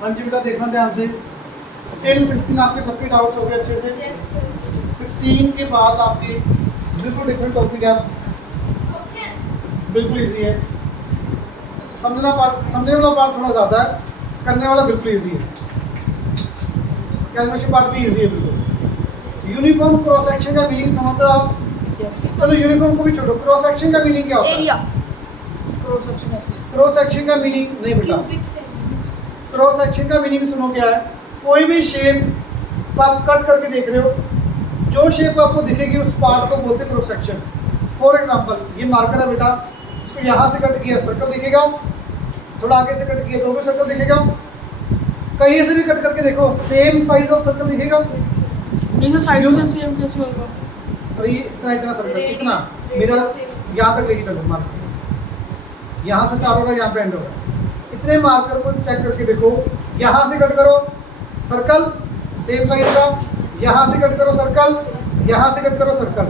हाँ जी बेटा देखना ध्यान से। टिल 15 आपके सबके डाउट्स हो गए अच्छे से। Yes, sir. 16 के बाद आपके बिल्कुल डिफरेंट टॉपिक है, Okay. बिल्कुल इजी है। समझने वाला पार्ट थोड़ा ज़्यादा है, करने वाला बिल्कुल इजी है। कैलकुलेशन पार्ट भी इजी है बिल्कुल। यूनिफॉर्म क्रॉस सेक्शन का मीनिंग समझ रहे हो आप? चलो यूनिफॉर्म को भी छोड़ो, क्रॉस सेक्शन का मीनिंग क्या होता है? Area. क्रॉस सेक्शन का मीनिंग नहीं बेटा, Cubic centimeter. क्रॉस सेक्शन का मीनिंग सुनो क्या है। कोई भी शेप आप कट करके देख रहे हो, जो शेप आपको दिखेगी उस पार्ट को बोलते हैं क्रॉस सेक्शन। फॉर एग्जांपल ये मार्कर है बेटा, इसको यहाँ से कट किया सर्कल दिखेगा, थोड़ा आगे से कट किया तो भी सर्कल दिखेगा, कहीं से भी कट करके देखो सेम साइज ऑफ सर्कल दिखेगा। नहीं साइड से सेम कैसे होगा? और ये इतना सर्कल इतना Radius, मेरा radius यहाँ तक लेके चलो मार्कर, यहाँ से चार होगा, यहाँ पे एंड होगा। इतने मार्कर को चेक करके देखो, यहाँ से कट करो सर्कल सेम साइज का, यहाँ से कट करो सर्कल, यहाँ से कट करो सर्कल।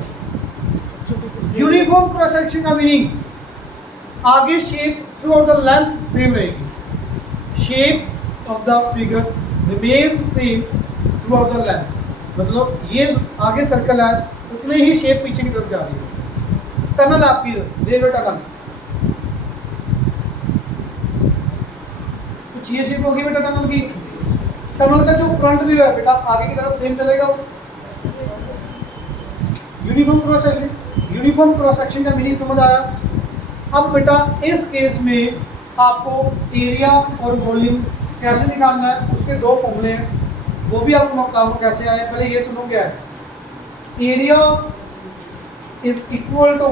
यूनिफॉर्म क्रॉस सेक्शन का मीनिंग आगे shape throughout the length same रहेगी, shape of the figure remains same throughout the length. मतलब ये आगे सर्कल है उतने ही शेप पीछे की तरफ जा रही है। टनल आपकी रेलवे टनल, कुछ ये शेप होगी बेटा टनल की। टनल का जो फ्रंट व्यू है बेटा आगे की तरफ सेम चलेगा। यूनिफॉर्म क्रॉस सेक्शन का मीनिंग समझ आया? अब बेटा इस केस में आपको एरिया और वॉल्यूम कैसे निकालना है, उसके दो फॉर्मूले हैं, वो भी आपको बताऊंगा कैसे आए। पहले ये सुनो क्या है। Area is equal to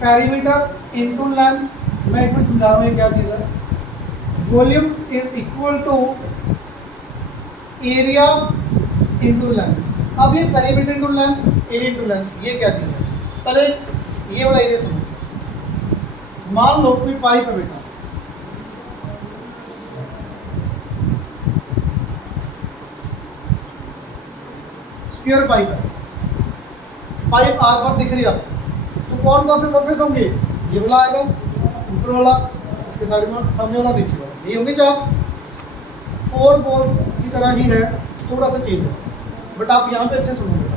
perimeter into length, मैं एक मिनट समझा रहा हूँ ये क्या चीज़ है। Volume is equal to area into length. अब ये perimeter into length, area into length, ये क्या चीज़ है? पहले ये वाला एरिया समझो। मान लो कोई पाइप है बेटा, स्क्वायर पाइप है, पाइप आर पार दिख रही है आपको, तो कौन कौन से सरफेस होंगे? ये वाला आएगा, ऊपर वाला, इसके साइड में सामने वाला देखिएगा, ये होंगे चार। फोर वॉल्स की तरह ही है, थोड़ा सा चेंज है, बट आप यहाँ पे अच्छे सुनोगे।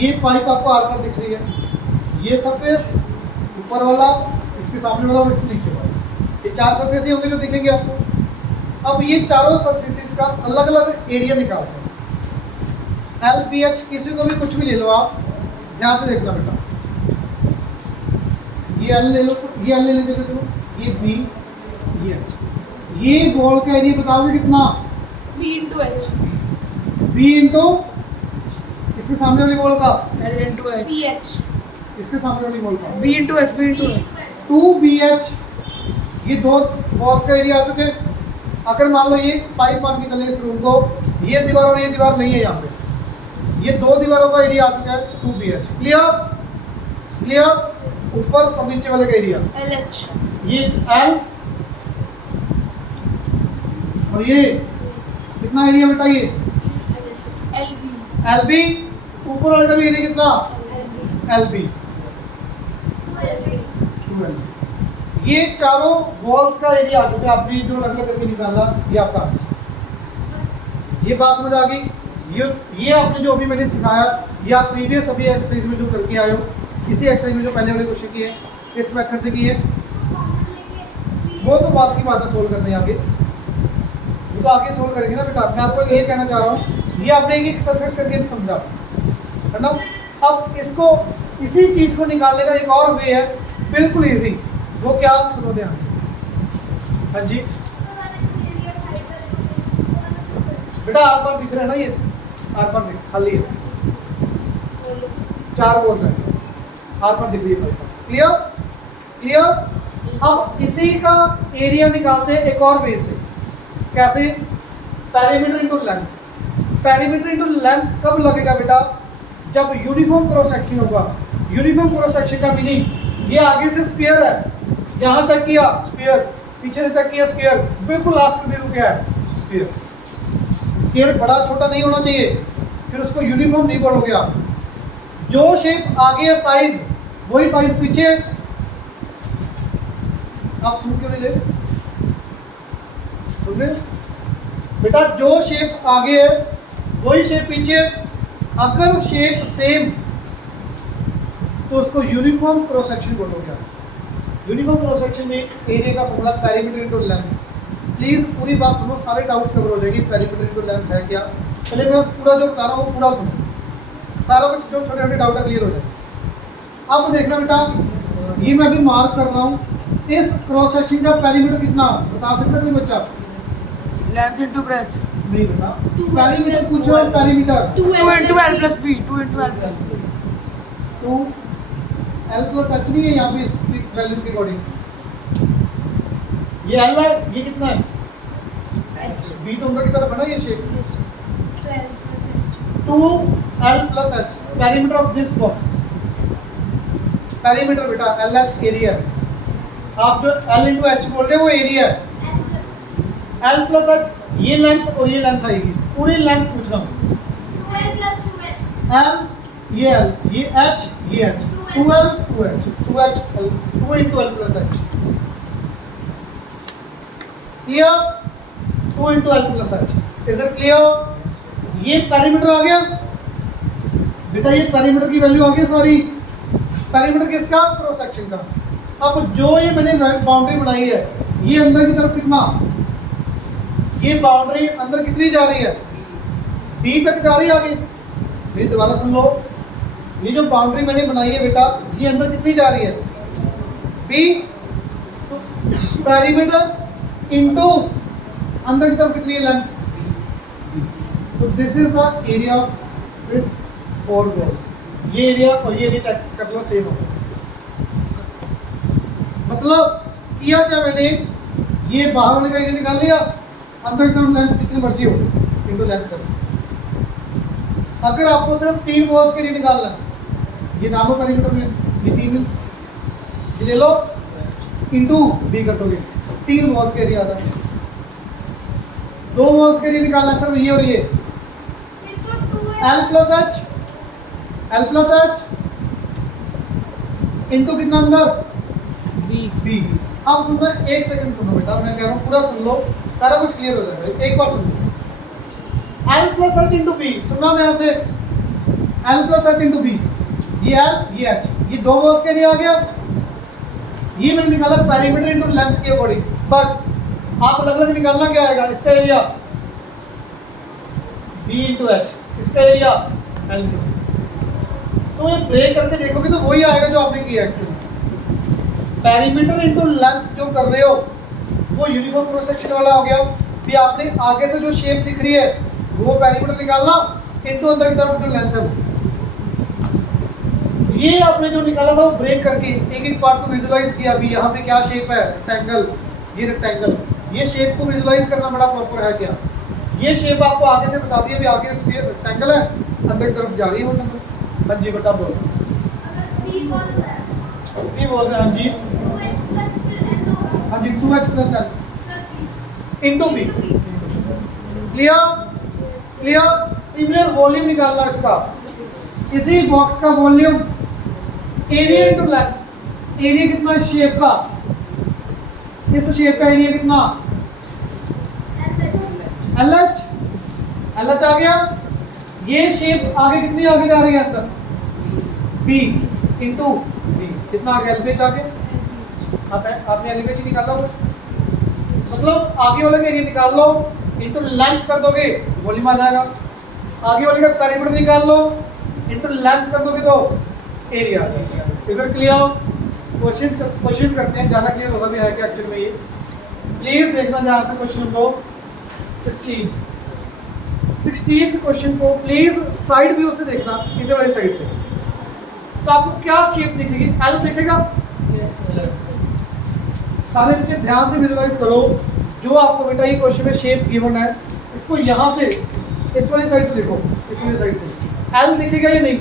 ये पाइप आपको आर पार दिख रही है, ये सरफेस ऊपर वाला, इसके सामने वाला और इसके नीचे वाला, ये चार सरफेस ही होंगे जो दिखेंगे आपको। अब ये चारों सरफेसेस का अलग अलग एरिया निकालते हैं। LPH किसी को भी कुछ भी ले लो आप, ध्यान से देखना बेटा। ये L ले लो, ये L ले लेते हो, ये B, ये H। ये बॉल का एरिया बताओगे कितना? B into H. B into इसके सामने वाली बॉल का, L into H. PH. इसके सामने वाली बॉल का, B into H. B into H. 2BH। ये दो बॉल्स का एरिया आ चुके हैं। अगर मान लो ये पाइप मान के चले इस रूम को, ये दीवार और ये दीवार नहीं है यहाँ पे, ये दो दीवारों का एरिया आ चुका है 2BH। क्लियर? क्लियर? ऊपर और नीचे वाले का एरिया, LH. ये L और ये कितना एरिया बेटा? ये LB. LB। ऊपर वाले का भी एरिया कितना? LB। ये चारों वॉल्स का एरिया आ चुका है। आपने जो अलग करके निकाला ये आपका आंसर। ये बात समझ आ गई? ये आपने जो अभी मैंने सिखाया, ये आप प्रीवियस अभी एक्सरसाइज में जो करके आए हो, इसी एक्सरसाइज में जो पहले वाले क्वेश्चन किए इस मेथड से किए, वो तो बात की बात है सोल्व करने आगे, वो तो आगे सोल्व करेंगे ना बेटा। मैं आपको ये कहना चाह रहा हूँ, ये आपने एक सरफेस करके समझा है ना। अब इसको इसी चीज़ को निकालने का एक और वे है बिल्कुल ईजी, वो क्या? सुनो ध्यान से। हाँ जी बेटा, आर पार दिख रहा है ना, ये आर पार दिख खाली है, चार बॉल्स हैं, आर पार दिख रही है। क्लियर? क्लियर? अब इसी का एरिया निकालते हैं एक और वे से। कैसे? Perimeter into length. Perimeter into length कब लगेगा बेटा? जब यूनिफॉर्म क्रॉस सेक्शन होगा। यूनिफॉर्म क्रॉस सेक्शन का मीनिंग, ये आगे से स्फीयर है, यहाँ तक किया स्फीयर, पीछे से तक किया स्फीयर, बिल्कुल लास्ट में भी क्या है? स्फीयर। स्फीयर बड़ा छोटा नहीं होना चाहिए, फिर उसको यूनिफॉर्म नहीं बोलोगे आप। जो शेप आगे है साइज, वही साइज पीछे। आप सुन क्यों नहीं ले? सुन रहे? बेटा जो शेप आगे है वही शेप पीछे, अगर शेप सेम तो उसको यूनिफॉर्म क्रॉस सेक्शन बोलोगे आप। यूनिफॉर्म क्रॉस सेक्शन में एरिया का formula perimeter into length. Please पूरी बात सुनो, सारे डाउट्स कवर हो जाएगी। पेरीमीटर इनटू लेंथ है क्या, पहले मैं पूरा जो बता रहा हूँ वो पूरा सुनो, सारा कुछ जो छोटे छोटे डाउट है क्लियर हो जाए। अब देखना बेटा, ये मैं अभी मार्क कर रहा हूँ, इस क्रॉस सेक्शन का पेरीमीटर कितना बता सकता कोई बच्चा? Length into breadth. नहीं बेटा, 2 पेरीमीटर पूछो, perimeter 2 into L plus B, 2 into L plus B. तो एल प्लस एच नहीं है यहाँ पे इस वैल्यूज के अकॉर्डिंग, ये एल है, ये कितना है? बी तो अंदर की तरफ है ना ये shape. 2l plus h perimeter of this box. Perimeter बेटा एल एच एरिया है, आप जो एल इंटू एच बोल रहे हैं वो एरिया है। एल प्लस एच ये लेंथ और ये लेंथ आएगी, पूरी लेंथ पूछ रहा हूँ। एल ये एल ये एच ये H, 2l 2h 2h 2 into L plus H, clear? 2 into L plus H, is it clear? ये पेरीमीटर आ गया बेटा, ये पेरीमीटर की वैल्यू आ गई सारी। पेरीमीटर किसका? क्रॉस सेक्शन का। अब जो ये मैंने बाउंड्री बनाई है, ये अंदर की तरफ कितना, ये बाउंड्री अंदर कितनी जा रही है? बी तक जा रही है आगे। मेरी दोबारा सुन लो, ये जो बाउंड्री मैंने बनाई है बेटा, ये अंदर कितनी जा रही है? बी। तो पेरीमीटर इनटू अंदर की तरफ कितनी है लेंथ? तो this is the area of this 4 walls. ये एरिया और ये एरिया चेक कर लो, सेम होगा। मतलब किया क्या मैंने, ये बाहर वाले का एरिया निकाल लिया, अंदर की तरफ लेंथ जितनी मर्जी हो इनटू लेंथ कर। अगर आपको सिर्फ 3 वॉल्स के लिए निकालना है, ये नामो पेरीमीटर में ये 3 ये ले लो, इनटू बी कर दोगे, 3 वॉल्स के एरिया आता है। 2 वॉल्स के लिए निकालना है सिर्फ ये और ये, एल प्लस एच इंटू कितना अंदर? बी। बी। अब सुनना, 1 सेकंड सुनो बेटा, मैं कह रहा हूँ पूरा सुन लो, सारा कुछ क्लियर हो जाएगा। एक बार सुन लो, L plus H into B, सुनना ध्यान से, L plus H into B, ये एल ये एच, ये 2 वॉल्स के लिए आ गया। ये मैंने निकाला पेरीमीटर इंटू लेंथ के अकॉर्डिंग, बट आप अलग अलग निकालना क्या आएगा, इसका एरिया बी इंटू एच, इसका एरिया एल इंटू। तो ये ब्रेक करके देखोगे तो वही आएगा जो आपने किया एक्चुअली। पेरीमीटर इंटू लेंथ जो कर रहे हो वो यूनिफॉर्म क्रॉस सेक्शन वाला हो गया। भी आपने आगे से जो शेप दिख रही है वो पेरीमीटर निकालना, इंटू अंदर की तरफ जो लेंथ है वो, ये आपने जो निकाला था वो ब्रेक करके एक एक पार्ट को विजुलाइज किया। अभी यहाँ पे क्या शेप है, रेक्टेंगल, ये रेक्टेंगल, ये शेप को विजुलाइज करना बड़ा प्रॉपर है क्या। ये शेप आपको आगे से बता दिया, भी आगे स्फीयर रेक्टेंगल है, अंदर की तरफ जा रही है वो नंबर। हाँ जी बेटा बोलो। 3 वॉल्स है, हाँ जी, हाँ जी, 2h plus L into B. Clear? Clear? Similar volume निकालना इसका, इसी बॉक्स का volume, area into length. Area कितना है शेप का, इस शेप का एरिया कितना? एल एच आ गया। ये शेप आगे कितनी आगे जा रही है अंदर? बी इंटू बी, कितना आ गया? एल पेच आ गया। आपने एल पेच निकाला हो, मतलब आगे वाले का एरिया निकाल लो, इंटू लेंथ कर दोगे वॉल्यूम आ जाएगा। आगे वाले का पेरीमीटर निकाल लो, इंटू लेंथ कर दोगे तो एरिया आ जाएगा। Is it clear? क्वेश्चंस करते हैं, ज़्यादा क्लियर होगा भी है कि एक्चुअली में ये। प्लीज़ देखना ध्यान से क्वेश्चन नंबर 16 क्वेश्चन को प्लीज़ साइड व्यू से देखना, इधर वाली साइड से। तो आपको क्या शेप दिखेगी? एल दिखेगा। सारे बच्चे ध्यान से विजुलाइज करो, जो आपको बेटा ये क्वेश्चन में शेप गिवन है, इसको यहाँ से इस वाली साइड से देखो, इस वाली साइड से एल दिखेगा या नहीं?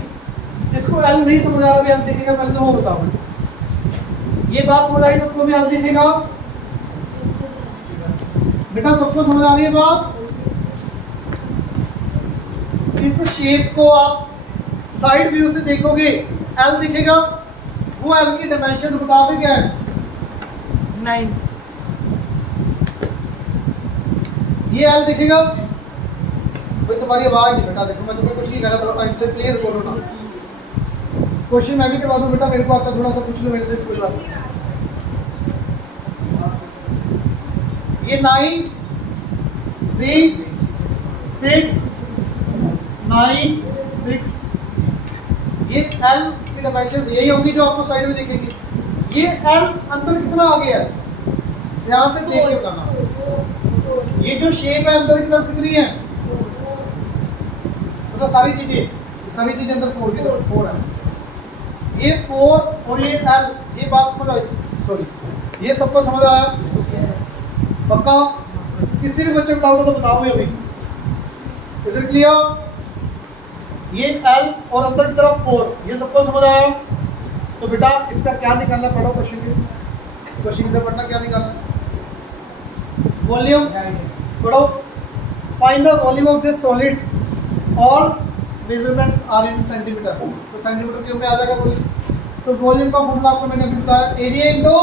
जिसको एल नहीं समझ आ रहा भी एल दिखेगा, पहले तो वो बताओ। ये बात समझ आई सबको भी एल दिखेगा? बेटा सबको समझ आ रही है बात? इस शेप को आप साइड व्यू से देखोगे, एल दिखेगा। वो एल की डायमेंशन बता दें क्या है? 9। ये एल दिखेगा भाई, तुम्हारी आवाज़ नहीं बेटा, देखो मैं तुम्हें कुछ नहीं कह रहा, टाइम से प्लीज बोलो ना। क्वेश्चन मैं भी करवा दूँ बेटा, मेरे को आता थोड़ा सा पूछ लो मेरे से, कोई बात नहीं। ये 9 3 6 9 6, ये एल की डायमेंशंस यही होंगी जो आपको साइड में दिखेंगी। ये एल अंदर कितना आ गया है, ध्यान से देख के बताना। ये जो शेप है अंदर की तरफ कितनी है, मतलब सारी चीजें अंदर 4 की तरफ 4 है। ये 4 और ये एल, ये बात समझ आई, सॉरी ये सबको समझ आया पक्का? किसी भी बच्चे को डाउट हो तो बताओ अभी। Is it clear? ये एल और अंदर की तरफ 4, ये सबको समझ आया? तो बेटा इसका क्या निकालना, पढ़ो क्वेश्चन की तरफ पढ़ना, क्या निकालना, वॉल्यूम पढ़ो। Find the volume of this solid, all measurements are in centimetre, तो सेंटीमीटर क्यूब में आ जाएगा वॉल्यूम। तो वॉल्यूम का फॉर्मूला आपको मैंने अभी बताया, area into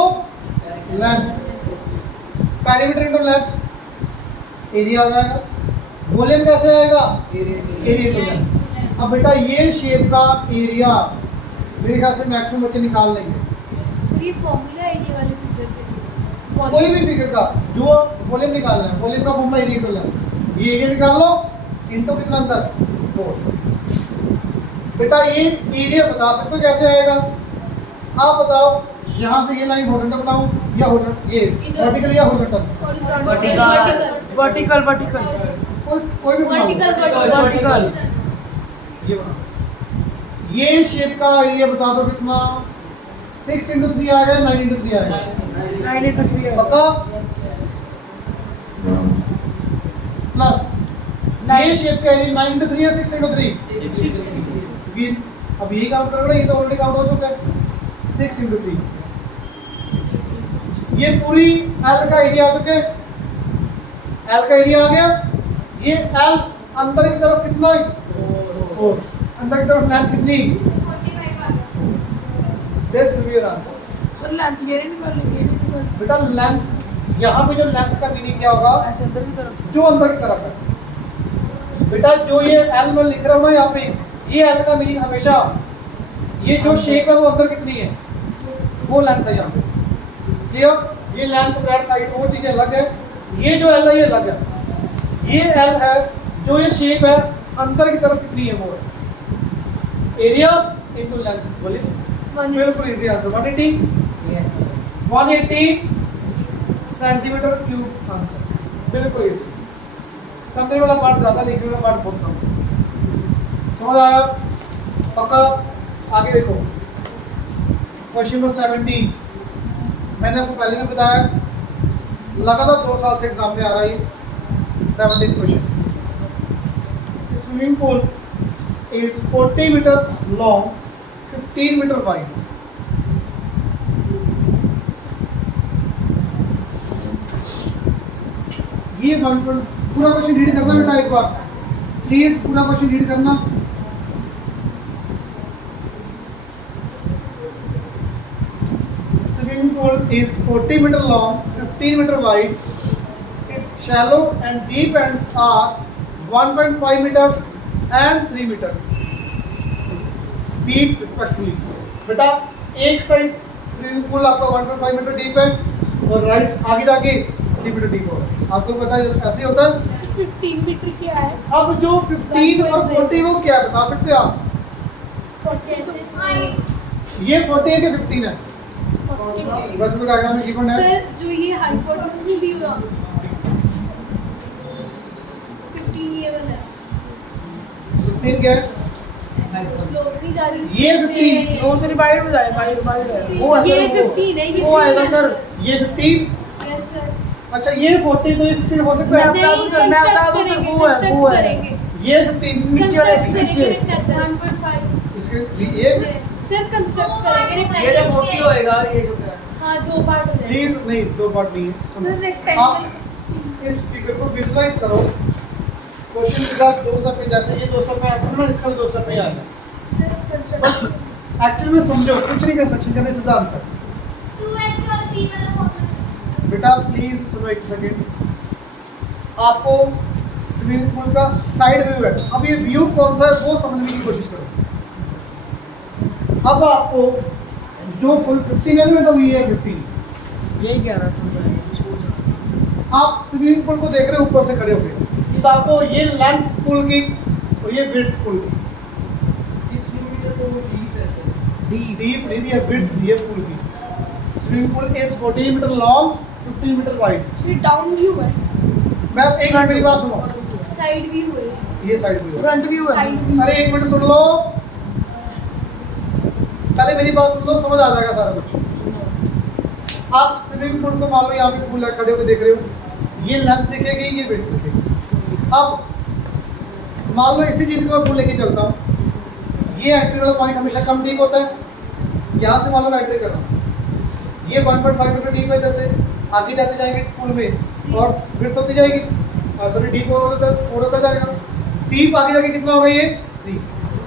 length, perimeter into length, area आ जाएगा। वॉल्यूम कैसे आएगा, एरिया इनटू लेंथ। अब बेटा ये शेप का एरिया मेरे ख्याल से मैक्सिमम बच्चे निकाल लेंगे। सर ये फॉर्मूला है ये वाले फिगर के लिए, कोई भी फिगर का जो वॉल्यूम निकालना है, वॉल्यूम का फॉर्मूला एरिया इनटू लेंथ, ये एरिया निकाल लो इनटू कितना अंदर 4। बेटा ये एरिया बता सकते हो कैसे आएगा, आप बताओ। यहाँ से ये लाइन हॉरिजॉन्टल बनाऊं या ये वर्टिकल या हॉरिजॉन्टल, वर्टिकल कोई भी बनाओ। वर्टिकल। ये बना, ये शेप का एरिया बता दो कितना, 6 × 3 आएगा, 9 × 3 आएगा, 9 × 3 पक्का? प्लस ये शेप का एरिया 9 × 3 है, 6 × 3, अब यही काउंट करोगे, ये तो ऑलरेडी काउंट हो चुका है, 6 × 3। ये पूरी एल का एरिया आ चुके, एल का एरिया आ गया। ये एल अंदर की तरफ कितना है, 4, अंदर की तरफ लेंथ कितनी, 45 आ गया। This will be your answer. Sir length ये नहीं निकाल लेंगे, ये नहीं निकाल बेटा लेंथ, यहाँ पे जो लेंथ का मीनिंग क्या होगा, ऐसे अंदर की तरफ। जो अंदर की तरफ है। बेटा जो ये एल में लिख रहा हूँ ना यहाँ पे, ये एल का मीनिंग हमेशा ये जो शेप है वो अंदर कितनी है, वो लेंथ है यहाँ पे। क्लियर? ये लेंथ ब्रेड्थ हाइट वो चीजें अलग है, ये जो एल है ये अलग है। ये एल है, जो ये शेप है अंदर की तरफ कितनी है वो है। एरिया इनटू लेंथ, बोलिए बिल्कुल easy answer. 180 centimetre cube answer, बिल्कुल इजी। समझने वाला पार्ट ज़्यादा, लिखने वाला पार्ट बहुत कम। समझ आया पक्का? आगे देखो क्वेश्चन नंबर 17, मैंने आपको पहले भी बताया लगातार 2 साल से एग्जाम में आ रहा है 17 question. Swimming pool is 40 metre long, 15 metre wide. ये पूरा क्वेश्चन रीड करना बेटा एक बार, प्लीज पूरा क्वेश्चन रीड करना। Swimming pool is 40 meter long, 15 meter wide. Its shallow and deep ends are 1.5 meter and 3 meter deep respectively. बेटा एक साइड स्विमिंग पूल आपका 1.5 मीटर डीप है और राइट आगे जाके 3 मीटर डीप होगा। आपको पता है ऐसे ही होता है। 15 मीटर क्या है? अब जो 15 और 40 वो क्या है बता सकते हो आप? कैसे? ये 40 है कि 15 है? बस तो डायग्राम में गिवन है। सर जो ये हाइपोटेन्यूज नहीं दी हुआ 15 ये वाला है। 15 क्या है? स्लोप नहीं जा रही। ये 15 दो से डिवाइड हो जाए, बाई वो है ये सर, 15 है, ये वो आएगा सर। ये 15, यस सर। अच्छा ये 40 तो ये 15 हो सकता है। मैं बता दूं सर, मैं बता दूं सर, वो है, वो है। ये 15 नीचे वाले कंस्ट्रक्ट नीचे। करेंगे 1.5 इसके ये सर कंस्ट्रक्ट करेंगे ये तो 40 होएगा, ये जो क्या है। हाँ 2 पार्ट हो जाएंगे प्लीज नहीं 2 पार्ट नहीं है। सर सुनो। रेक्टेंगल। आप इस फिगर को विजुलाइज करो। क्वेश्चन के साथ 2 स्टेप में, जैसे ये 2 स्टेप में आंसर ना, इसका भी 2 स्टेप में आएगा। सर कंस्ट्रक्ट एक्चुअली में समझो, कुछ नहीं कंस्ट्रक्शन करने सीधा आंसर। 2h और p वाला फॉर्मूला। बेटा प्लीज सुनो एक सेकंड। आपको स्विमिंग पूल का साइड व्यू है। अब ये व्यू कौन सा है वो समझने की कोशिश करो। अब आपको जो फुल 15 है तो ये है 15। यही कह रहा था मैं, सोच रहा आप स्विमिंग पूल को देख रहे हो ऊपर से खड़े होकर, तो आपको ये लेंथ पूल की और ये विड्थ पूल की, डीप नहीं दी है, विड्थ दी है पूल की। Swimming pool is 14 metre long, 15 metre wide. ये डाउन व्यू है, मैं एक मिनट मेरी बात सुनो, साइड व्यू है, ये साइड व्यू है। फ्रंट व्यू है। Side view. अरे एक मिनट सुन लो, पहले मेरी बात सुन लो, समझ आ जाएगा सारा कुछ। आप स्विमिंग पूल को मान लो यहाँ पे पूल है, खड़े होकर देख रहे हो, ये लेंथ दिखेगी, ये विड्थ दिखेगी। अब मान लो इसी चीज़ को मैं पूल लेके चलता हूँ, ये एंट्री वाला पॉइंट हमेशा कम डीप होता है। यहाँ से मान लो मैं एंट्री कर रहा हूँ, ये 1.5 मीटर डीप है, इधर से आगे जाते जाएंगे पूल में और विड्थ होती जाएगी, सॉरी डीप और होता जाएगा। डीप आगे जाके कितना होगा ये 3।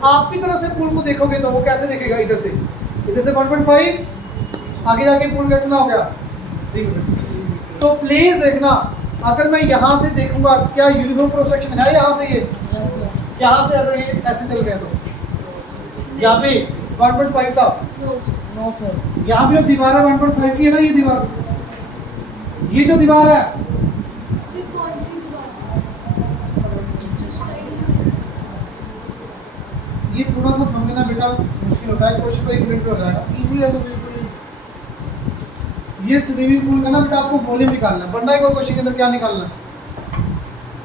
आप की तरफ से पूल को देखोगे तो वो कैसे दिखेगा, इधर से 1.5, आगे जाके पूल का कितना हो गया 3 मीटर। तो प्लीज देखना, अगर मैं यहाँ से देखूंगा क्या यूनिफॉर्म क्रॉस सेक्शन है यहाँ से, ये Yes, sir. यहाँ से अगर ये ऐसे चल गया तो यहाँ पे 1.5 था, नो No, sir. यहाँ पे जो दीवार है 1.5 की है ना, ये दीवार, ये जो दीवार है फिर कौन सी दीवार, जो साइड ये थोड़ा सा समझना बेटा मुश्किल होता है, कोशिश तो 1 मिनट में हो जाएगा। Easy है तो बिल्कुल ही। ये स्विमिंग पूल का ना बेटा आपको वॉल्यूम निकालना है, बनना है कोई क्वेश्चन के अंदर क्या निकालना है,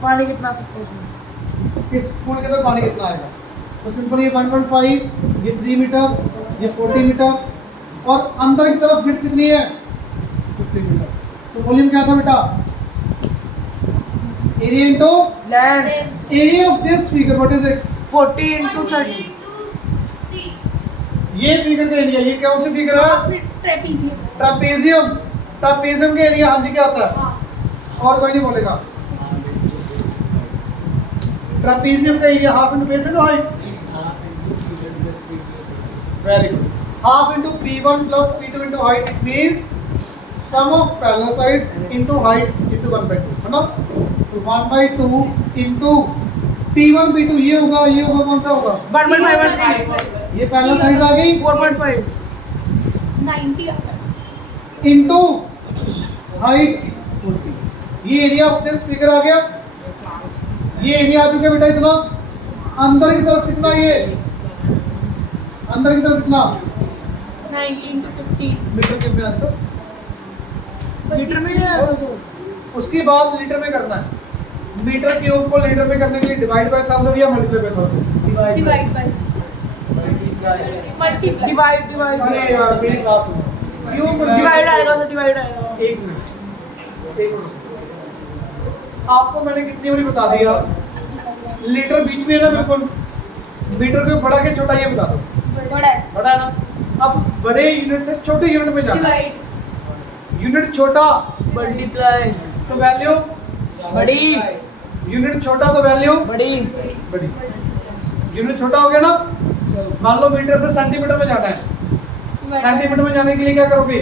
पानी कितना आ सकता है उसमें? इस पूल के अंदर पानी कितना आएगा। तो सिंपल ये 1.5, ये 3 मीटर, ये 40 मीटर और अंदर की तरफ फिट कितनी है 50 मीटर। तो वॉल्यूम क्या था बेटा, area into Land area of this figure, what is it, 40 into 30. ये फिगर का एरिया, ये कौन सी फिगर है, ट्रेपीजियम। ट्रापेजियम। ट्रापेजियम का एरिया हाँ जी क्या होता है, हाँ, और कोई नहीं बोलेगा। ट्रापेजियम का area half into base into height, very good, half into P1 plus P2 into height, it means sum of parallel sides into height into 1/2 है ना। तो 1/2 इंटू P1 P2 ये होगा कौन सा होगा, 1.5 ये पैरेलल साइड्स आ गई 4.5. 90 आ गया। Into height 40। ये एरिया ऑफ दिस फिगर आ गया, ये एरिया आ चुका बेटा इतना। अंदर की तरफ कितना, ये अंदर की तरफ कितना 19 to 15 मीटर के में आंसर। लीटर में नहीं है. उसके बाद लीटर में करना है, मीटर क्यूब को लीटर में करने के लिए डिवाइड बाय 1000 या multiply by 1000। Divide by multiply. Divide. अरे यार मेरी क्लास हो क्यों Divide आएगा तो divide आएगा. एक मिनट आपको मैंने कितनी बारी बता दिया, लीटर बीच में है ना बिल्कुल, मीटर को बड़ा के छोटा ये बता दो, बड़ा है। बड़ा है ना। अब बड़े यूनिट से छोटे यूनिट में जाना है, डिवाइड यूनिट छोटा Multiply. तो वैल्यू बड़ी. यूनिट छोटा तो वैल्यू बड़ी. बड़ी। यूनिट छोटा हो गया ना, मान लो मीटर से सेंटीमीटर में जाना है, सेंटीमीटर में जाने के लिए क्या करोगे,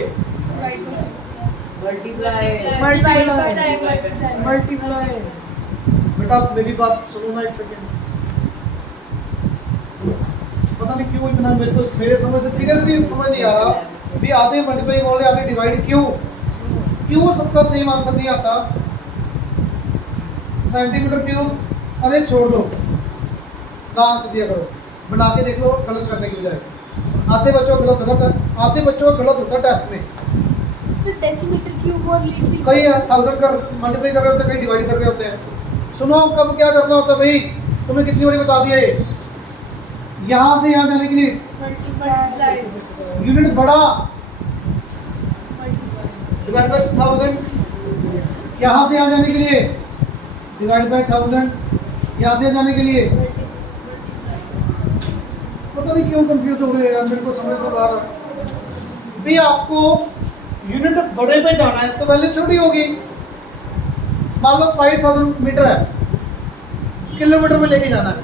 Multiply. बेटा मेरी बात सुनो ना एक सेकेंड। पता नहीं क्यों इतना मेरे को मेरे समझ से सीरियसली समझ नहीं आ रहा, अभी आधे मल्टीप्लाई बोल रहे आधे डिवाइड, क्यों सबका सेम आंसर नहीं आता। सेंटीमीटर क्यूब, अरे छोड़ दो ना, आंसर दिया करो, बना के देख लो गलत करने की बजाय। आधे बच्चों को गलत होता, आधे बच्चों को गलत होता टेस्ट में, फिर डेसीमीटर क्यूब और लीटर कई 1000 कर मल्टीप्लाई कर रहे होते हैं, कई डिवाइड कर रहे होते हैं। सुनो कब क्या करना होता है भाई, तुम्हें कितनी बारी बता दिया ये, यहाँ से यहाँ जाने के लिए मल्टीप्लाई यूनिट बड़ा डिवाइड बाय 1000, यहाँ से यहाँ जाने के लिए डिवाइड बाय 1000, यहाँ से जाने के लिए पता नहीं क्यों कंफ्यूज हो रहे हैं यार, मेरे को समझ से बाहर भी। आपको यूनिट बड़े पे जाना है तो वैल्यू छोटी होगी। मान लो 5000 मीटर है, किलोमीटर में लेके जाना है,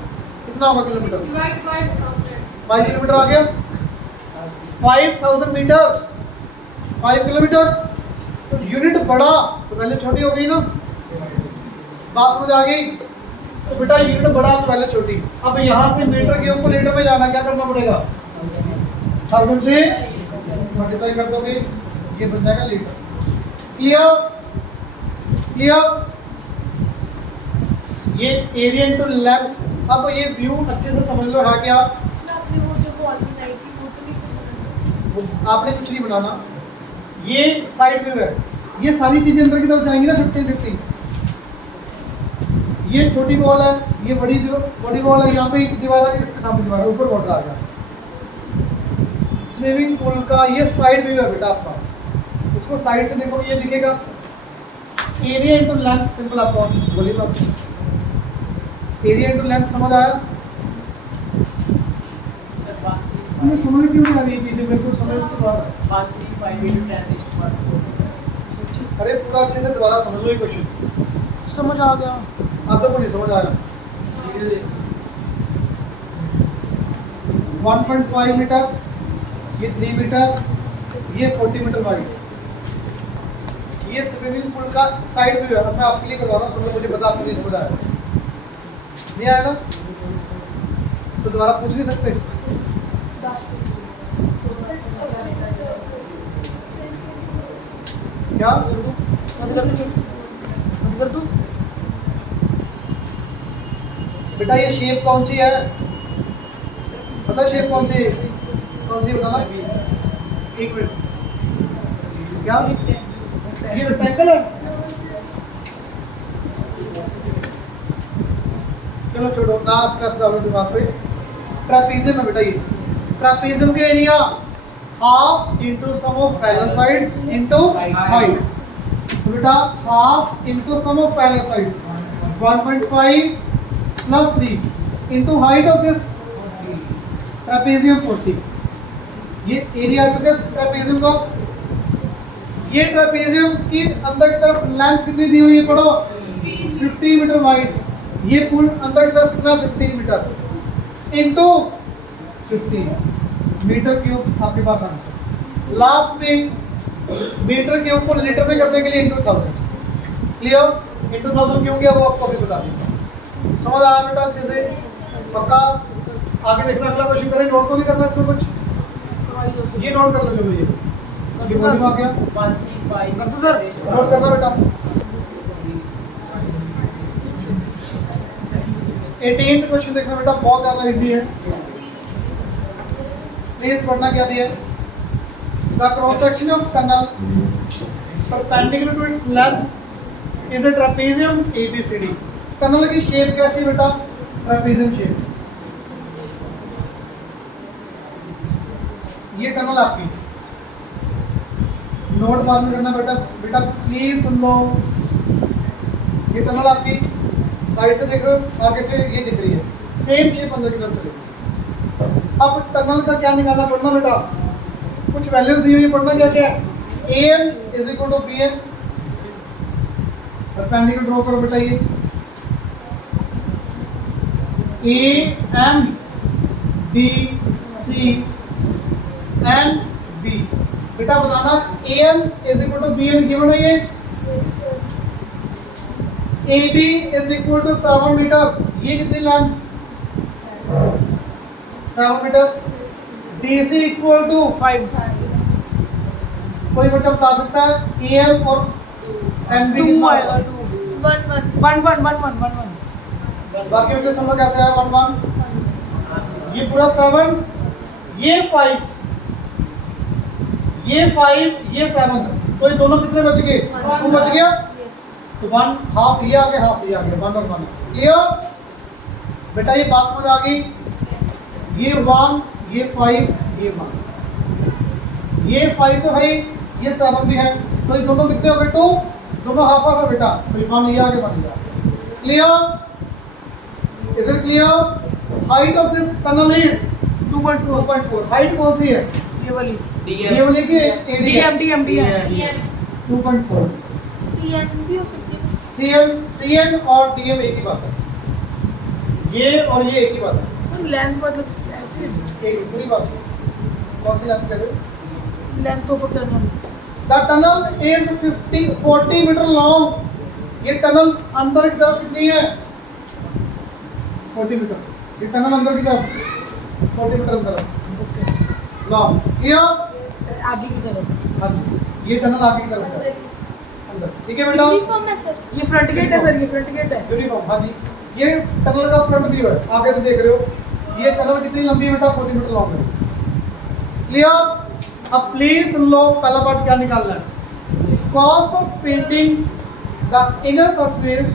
कितना होगा किलोमीटर, डिवाइड बाय 5 किलोमीटर आ गया, 5000 मीटर 5 किलोमीटर। तो यूनिट बड़ा तो वैल्यू छोटी हो गई ना, बात समझ आ गई? तो बेटा यूनिट बड़ा तो पहले छोटी। अब यहाँ से मीटर क्यूब को लीटर में जाना, क्या करना पड़ेगा? कार्बन से मल्टीप्लाई कर दोगे, ये बन जाएगा लीटर। क्लियर? क्लियर? ये एरिया इनटू लेंथ। अब ये व्यू अच्छे से समझ लो है क्या? सर आपने वो जो बॉल बनाई थी वो तो नहीं बनाई। आपने कुछ नहीं बनाना, ये साइड व्यू है। ये सारी चीजें अंदर की तरफ जाएंगी ना 50-50। ये छोटी बॉल है, ये बड़ी बॉल है। यहाँ पे एक दीवार है, इसके सामने दीवार है, ऊपर वाटर आ गया। स्विमिंग पूल का ये साइड व्यू है बेटा आपका। उसको साइड से देखो, ये दिखेगा एरिया इनटू लेंथ। सिंपल आपको बोलिए तो एरिया इनटू लेंथ समझ आया? हमें समझ क्यों नहीं आ रही ये चीजें? बिल्कुल समझ से बाहर है। अरे पूरा अच्छे से दोबारा समझ लो ये क्वेश्चन। समझ आ गया। आप लोगों को नहीं समझ आया? 1.5 मीटर, ये 3 मीटर, ये 40 मीटर वाइड। ये स्विमिंग पूल का साइड व्यू है। अब मैं आपके लिए करवा रहा हूँ, सब लोग मुझे पता आपको नहीं समझ आया, नहीं आया ना? तो दोबारा पूछ नहीं सकते? क्या मत कर दूं? बेटा ये शेप कौन सी है? पता है शेप कौन सी है? कौन सी बताना? एक मिनट, क्या ये रेक्टेंगल है? चलो छोड़ो ना, स्ट्रेस डालो दिमाग पे। ट्रेपीजियम है बेटा ये। ट्रेपीजियम के area half into sum of parallel sides into height. तो बेटा half into sum of parallel sides 1.5 plus 3 into height of this trapezium 40। ये एरिया आ चुका है ट्रेपीजियम का। ये ट्रेपीजियम की अंदर की तरफ लेंथ कितनी दी हुई है? पढ़ो 15 मीटर वाइड। ये पूल अंदर की तरफ कितना? 15 मीटर इंटू 15 मीटर क्यूब आपके पास आंसर। लास्ट में मीटर क्यूब को लीटर में करने के लिए इंटू 1000। क्लियर? इंटू 1000 क्यों किया वो आपको अभी बता दूंगा। समझ आया बेटा अच्छे से? पक्का? आगे देखना, अगला क्वेश्चन करें। नोट तो नहीं करना इसमें कुछ? ये नोट कर लो भैया, ये वॉल्यूम आ गया। कर दूं सर? नोट करना बेटा। 18th क्वेश्चन देखना बेटा, बहुत ज्यादा इजी है, प्लीज पढ़ना। क्या दिया? The cross section of tunnel perpendicular to its length is a trapezium ABCD। Tunnel की शेप कैसी बेटा? Trapezium shape. ये टनल आपकी, नोट बाद में करना बेटा। बेटा प्लीज सुन लो, ये टनल आपकी साइड से देख रहे हो, आगे से ये दिख रही है, सेम शेप अंदर की तरफ चलेगी। अब टनल का क्या निकालना पड़ना बेटा? कुछ वैल्यूज दी हुई पढ़ना। क्या क्या? AM is equal to BN। Perpendicular draw करो बेटा। ये AM BC एंड B। बेटा बताना AM is equal to BN given है। ये AB is equal to 7 metre. ये कितनी length? 7 metre. DC equal to 5 कोई बच्चा बता सकता है? AM और MB 2 आएगा। 1 बाकी के समझ कैसे आया? 1 1 ये पूरा 7, ये 5, ये 5, ये 7। तो ये दोनों कितने बच गए? 2 बच गया। तो 1 हाफ ये आ गया, हाफ ये आ गया, 1 और 1। क्लियर बेटा? ये बात समझ आ गई? ये 1, ये 5, ये 1, ये 5 तो है, ये 7 भी है। तो ये दोनों कितने हो गए? 2। दोनों हाफ हाफ है बेटा। तो ये 1 ये आ गया, 1 ये आ गया। Clear? Is it clear? Height of this tunnel is 2.4। Height कौन सी है? ये वाली ये वाली की AD? DM 2.4। CN भी हो सकती है। CN और DM एक ही बात है। ये और ये एक ही बात है। सर लेंथ मतलब ऐसे एक पूरी बात है। कौन सी लेंथ कह रहे हो? Length of tunnel. The tunnel is 40 metre long. ये टनल अंदर की तरफ कितनी है 40 मीटर, ये टनल अंदर की तरफ 40 मीटर अंदर ओके लॉन्ग क्लियर। आगे की तरफ हाँ जी, ये टनल आगे की तरफ है अंदर, ठीक है बेटा। यूनिफॉर्म है सर। ये फ्रंट गेट है सर, ये फ्रंट गेट है। यूनिफॉर्म, हाँ जी, ये टनल का फ्रंट व्यू है, आगे से देख रहे हो। ये टनल कितनी लंबी है बेटा 40 मीटर लॉन्ग है, क्लियर। अब प्लीज सुन लो, पहला पार्ट क्या निकालना है, cost of painting the inner surface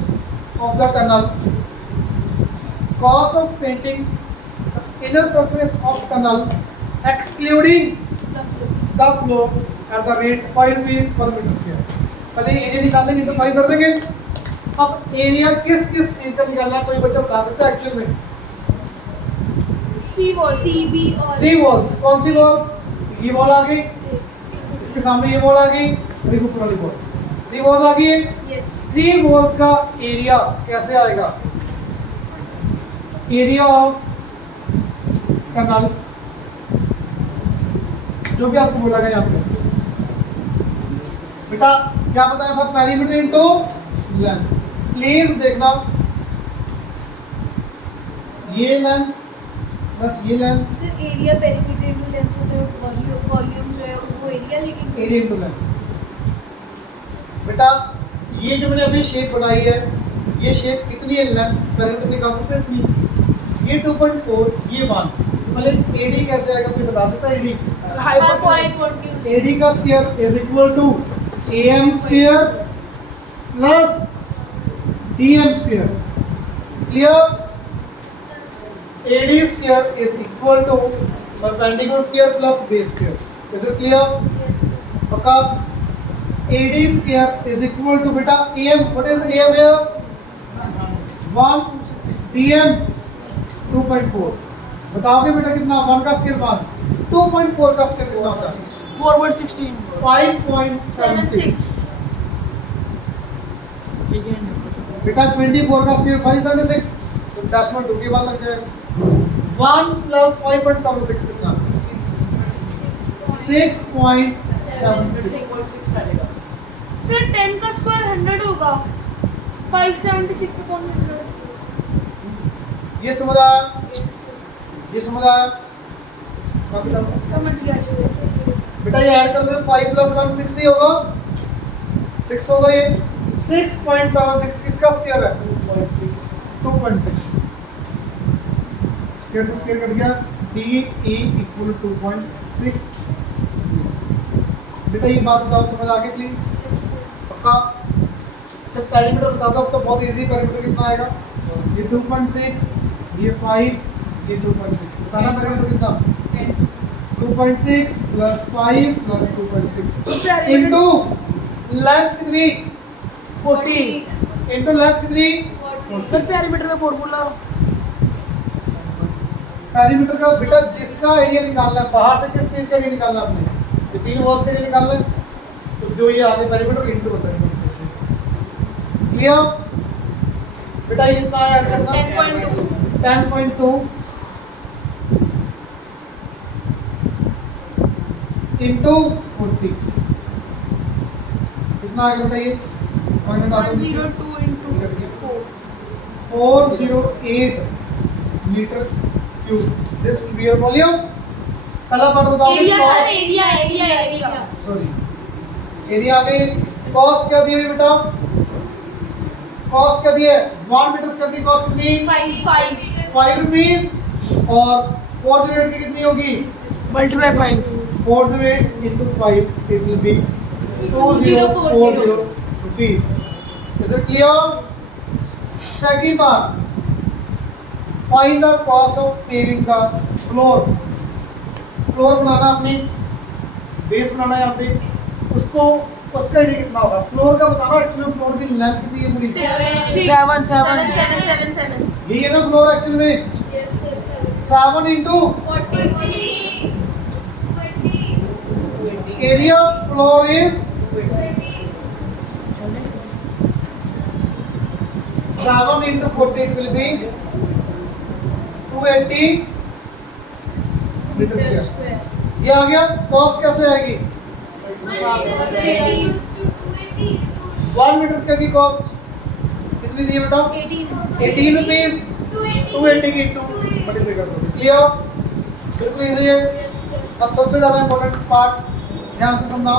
of the tunnel, cost of painting the inner surface of tunnel excluding the floor at the rate 5 rupees per metre square. पहले area निकालेंगे तो 5 कर देंगे। अब एरिया किस किस चीज का निकालना है, कोई बच्चा बता सकता है एक्चुअली में? 3 वॉल CB और 3 वॉल्स, कौन सी वॉल्स? ये वॉल आ गई, इसके सामने ये वॉल आ गई और एक ऊपर वाली वॉल, 3 वॉल्स आ गई है। यस 3 वॉल्स का एरिया कैसे आएगा, एरिया ऑफ टनल जो भी आपको बोला गया यहाँ पे बेटा, क्या बताया था, पेरीमीटर इनटू लेंथ। प्लीज देखना, ये लेंथ बस ये length, sir area perimeter into length तो वॉल्यूम जो है वो एरिया लेकिन एरिया इनटू लेंथ। बेटा ये जो मैंने अभी शेप बनाई है, ये शेप कितनी है, लेंथ पेरीमीटर निकाल सकते हैं इतनी, ये 2.4, ये 1। पहले एडी कैसे आएगा कोई बता सकता है? एडी हाइपोटेन्यूज एडी का square is equal to AM square plus DM square, clear. AD square is equal to perpendicular square plus base square, is it clear? Yes पक्का। AD square is equal to बेटा AM, what is AM here 1, DM 2.4। बताओगे बेटा कितना, 1 का square 1, 2.4 का square कितना होता है? 4.16 5.76। 76 बेटा 24 का स्क्वायर 576, तो डेसिमल 2 की बात लग जाएगा। 1 प्लस 5.76 कितना? 6.76। सर 10 का स्क्वायर 100 होगा 576 अपॉन 100 ये समझ आया, ये समझ आया? समझ गया सर। बेटा ये ऐड कर दो, 5 प्लस 1 6 ही होगा, 6 होगा ये। 6.76 किसका स्क्वायर है? 2.6। स्क्वायर से स्क्वायर कट गया, DE इक्वल 2.6। बेटा ये बात बताओ, समझ आ गई प्लीज? पक्का। जब पेरीमीटर बता दो, अब तो बहुत इजी, पेरीमीटर कितना आएगा, ये 2.6, ये 5, ये 2.6। बताना पेरीमीटर कितना, 2.6 प्लस 5 प्लस 2.6 इनटू लेंथ कितनी, 40 इनटू लेंथ कितनी, सर पेरीमीटर का फॉर्मूला पेरीमीटर का बेटा जिसका एरिया निकालना है, बाहर से किस चीज का एरिया निकालना है आपने, ये 3 वॉल्स का एरिया निकालना है, तो जो ये आगे पेरीमीटर इनटू होता है, क्लियर। बेटा ये कितना ऐड करना, 10.2 10.2 इनटू 40 कितना आएगा बताइए? 102 into 4 408 metre cube. This will be your volume. पहला पार्ट बताओ, area sir area sorry area आ गई। कॉस्ट क्या दी हुई बेटा, कॉस्ट क्या दी है, 1 मीटर स्क्वायर की कॉस्ट कितनी, 5 रुपीज, और 408 की कितनी होगी, multiply 5 408 into 5 it will be 2040 rupees. Is it clear? Second part, find the cost of paving the floor. Floor बनाना आपने, बेस बनाना है यहाँ पे, उसको उसका एरिया कितना होगा, फ्लोर का बताना, एक्चुअली फ्लोर की लेंथ कितनी है पूरी, 7 यही है ना फ्लोर एक्चुअली में, 7 into area of floor is 7 into 40 it will be 280 metre square. ये आ गया। कॉस्ट कैसे आएगी, 1 मीटर स्क्वायर की कॉस्ट कितनी दी है बेटा? 18 रुपीज 280 की 2 मल्टीप्लाई कर दो। क्लियर? बिल्कुल इजी है। अब सबसे ज़्यादा इम्पोर्टेंट पार्ट ध्यान से सुनना।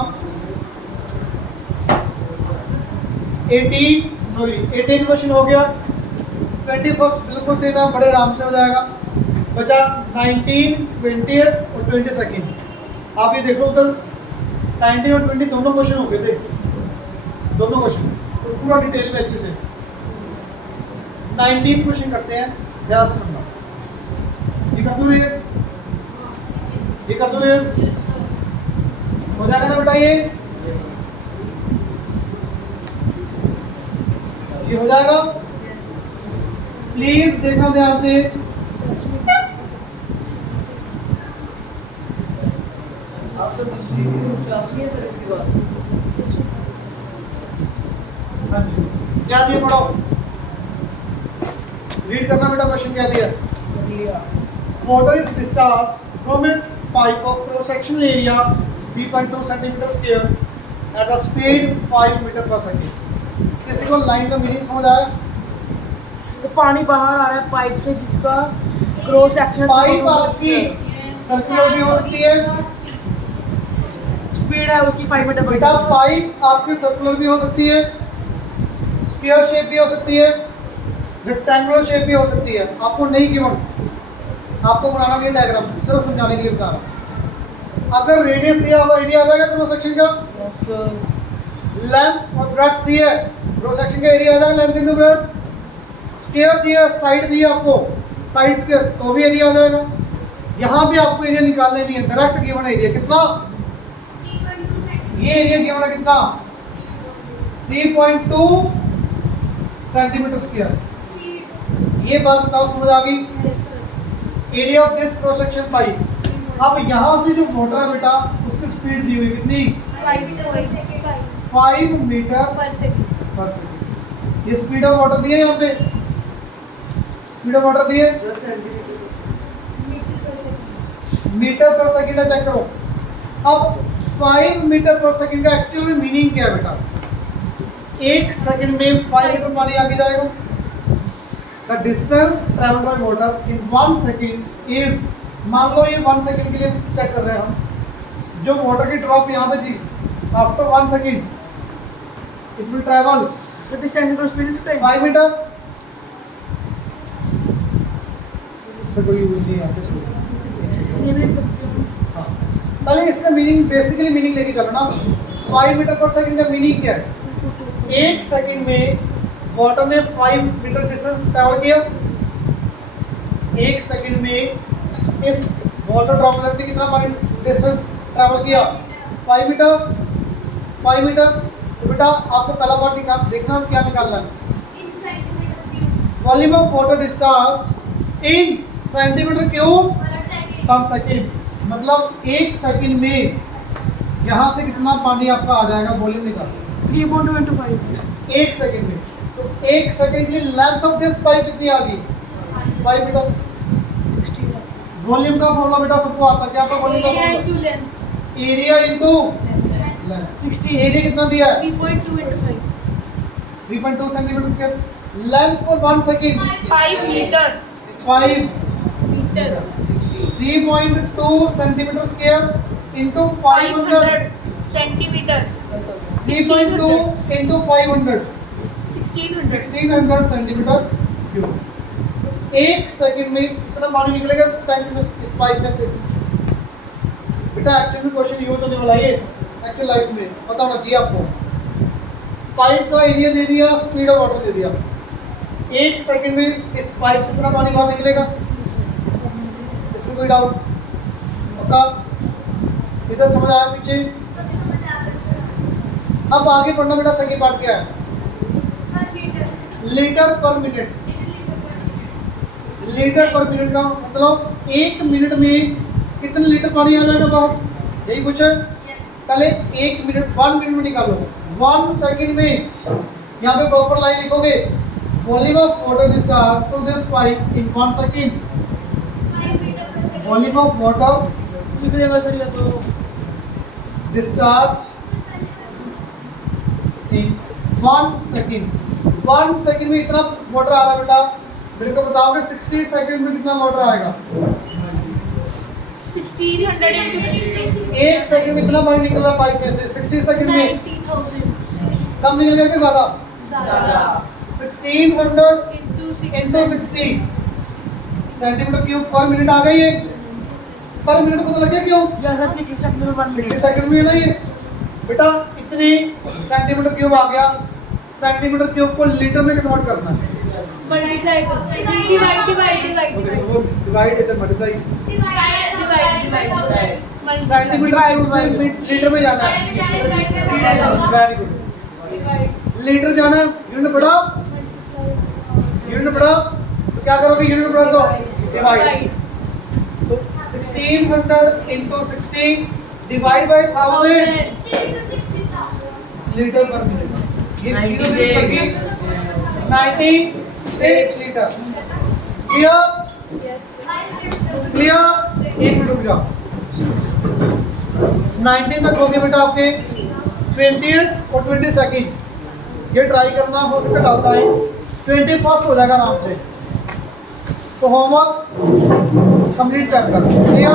18 क्वेश्चन हो गया। 21 बिल्कुल सेम है, बड़े आराम से हो जाएगा। बचा 19, 20 और 22। आप ये देखो उधर 19 और 20 दोनों क्वेश्चन हो गए थे, दोनों क्वेश्चन तो पूरा डिटेल में अच्छे से। 19 क्वेश्चन करते हैं, ध्यान से सुनना। ये कर दूँ रेस, ये कर दूँ रेस, हो जाएगा ना बेटा? ये हो जाएगा। प्लीज देखना ध्यान से। आप तो दूसरी क्लास में है सर इसके बाद। हाँ जी, क्या दिया पढ़ो, रीड करना बेटा। क्वेश्चन क्या दिया? Water is discharged from a pipe of cross-sectional area 3.2 centimeter square at a speed 5 meter per second। किसी को लाइन का मीनिंग समझ आया? तो पानी बाहर आ रहा है पाइप से जिसका क्रॉस सेक्शन पाइप आपकी सर्कुलर भी हो सकती है स्पीड है उसकी 5 मीटर पर बेटा। सेकंड। पाइप आपकी सर्कुलर भी हो सकती है, स्फीयर शेप भी हो सकती है, रेक्टेंगुलर शेप भी हो सकती है। आपको नहीं गिवन, आपको बनाना नहीं डायग्राम, सिर्फ समझाने के लिए बता रहा। अगर रेडियस दिया हुआ एरिया आ जाएगा क्रॉस सेक्शन का, लेंथ और ब्रेड्थ दी है, क्रॉस सेक्शन का एरिया आ जाएगा लेंथ इनटू ब्रेड्थ। स्क्वायर दिया, साइड दिया आपको, साइड स्क्वायर तो भी एरिया आ जाएगा। यहाँ भी आपको एरिया निकालना नहीं है, डायरेक्ट गिवन एरिया कितना, ये एरिया गिवन है कितना, 3.2 सेंटीमीटर स्क्वायर। ये बात बताओ, समझ आ गई? Area of this cross section pipe. अब यहाँ से जो मोटर है बेटा, उसकी स्पीड दी हुई कितनी, 5 मीटर पर सेकंड। ये स्पीड ऑफ वाटर दिए, यहाँ पे स्पीड ऑफ वाटर दिए, मीटर पर सेकंड है, चेक करो। अब 5 मीटर पर सेकंड का एक्चुअल में मीनिंग क्या है बेटा? 1 सेकंड में 5 मीटर पानी आगे जाएगा। The distance travel by water in 1 second is, मान लो ये 1 सेकंड के लिए चेक कर रहे हैं हम, जो वाटर की ड्रॉप यहाँ पे थी, after 1 second it will travel so distance cross speed 5 metre. इससे कोई यूज नहीं है आपके साथ। ये भी लिख सकते हो। हाँ, पहले इसका मीनिंग, बेसिकली मीनिंग लेके चलो ना। 5 मीटर पर सेकंड का मीनिंग क्या है? 1 सेकंड में वाटर ने 5 मीटर डिस्टेंस ट्रैवल किया। 1 सेकंड में इस वाटर ड्रॉपलेट ने कितना डिस्टेंस ट्रैवल किया? 5 मीटर। 5 मीटर। तो बेटा आपको पहला पार्ट निकाल देखना, क्या निकालना है? Volume of water discharge in centimetre cube पर सेकंड। मतलब 1 सेकंड में यहाँ से कितना पानी आपका आ जाएगा, वॉल्यूम निकाल। 3.2 into 5 1 सेकंड में। तो 1 सेकंड की लेंथ ऑफ दिस पाइप कितनी आ गई? 5 मीटर। 16 वॉल्यूम का फॉर्मूला बेटा सबको आता है, क्या था वॉल्यूम का formula? Area into length. 16 area कितना दिया है? 3.2 into 5 3.2 centimetre square. Length for 1 second 5 metre 5 metre 3.2 centimetre square into 500 centimetre 3.2 into 500 1600 1600 centimetre cube. 1 second में कितना पानी निकलेगा इस टैंक में, इस पाइप में से? बेटा एक्चुअल में क्वेश्चन यूज होने वाला है एक्चुअल लाइफ में, पता होना चाहिए आपको। पाइप का एरिया दे दिया, स्पीड ऑफ वाटर दे दिया। 1 सेकंड में इस पाइप से कितना पानी बाहर निकलेगा? इसमें कोई डाउट? पक्का? इधर समझ आया पीछे? अब आगे पढ़ना बेटा। सेकंड पार्ट क्या है? लीटर पर मिनट। लीटर पर मिनट का मतलब 1 मिनट में कितने लीटर पानी आ जाएगा बाहर, यही कुछ है। पहले 1 मिनट 1 मिनट में निकालो। 1 सेकंड में यहाँ पे प्रॉपर लाइन लिखोगे, volume of water discharge through this pipe in 1 second. Volume of water लिख देगा सर या तो डिस्चार्ज इन 1 सेकंड। 1 सेकंड में इतना मोटर आ रहा है बेटा, मेरे को बताओगे 60 सेकंड में कितना मोटर आएगा? 1600 into 60. 1 सेकंड में इतना पानी निकल रहा है पाइप में से, 60 सेकंड में 90,000 कम निकल गया कि ज़्यादा? ज़्यादा 1600 into into 60 centimetre cube per minute आ गई है। पर मिनट पता लग गया क्यों? या सर 60 सेकंड में 1 60 मिनट। सेकंड में है ना ये बेटा, इतनी सेंटीमीटर क्यूब आ गया। सेंटीमीटर क्यूब को लीटर में कन्वर्ट करना है। मल्टीप्लाई कर डिवाइड वो डिवाइड इधर मल्टीप्लाई। सेंटीमीटर क्यूब से लीटर में जाना है। Very good. लीटर जाना है, यूनिट बढ़ा, यूनिट बढ़ा तो क्या करोगे? यूनिट बढ़ा दो, डिवाइड। तो 1600 into 60 डिवाइड बाय 1000 लीटर पर मिनट। ये 96 लीटर। क्लियर? क्लियर? एक मिनट रुक जाओ। 19 तक हो गए बेटा आपके, 20th और 22nd ये ट्राई करना, हो सकता है डाउट आए। 21st हो जाएगा आराम से। तो होमवर्क कंप्लीट कर। क्लियर?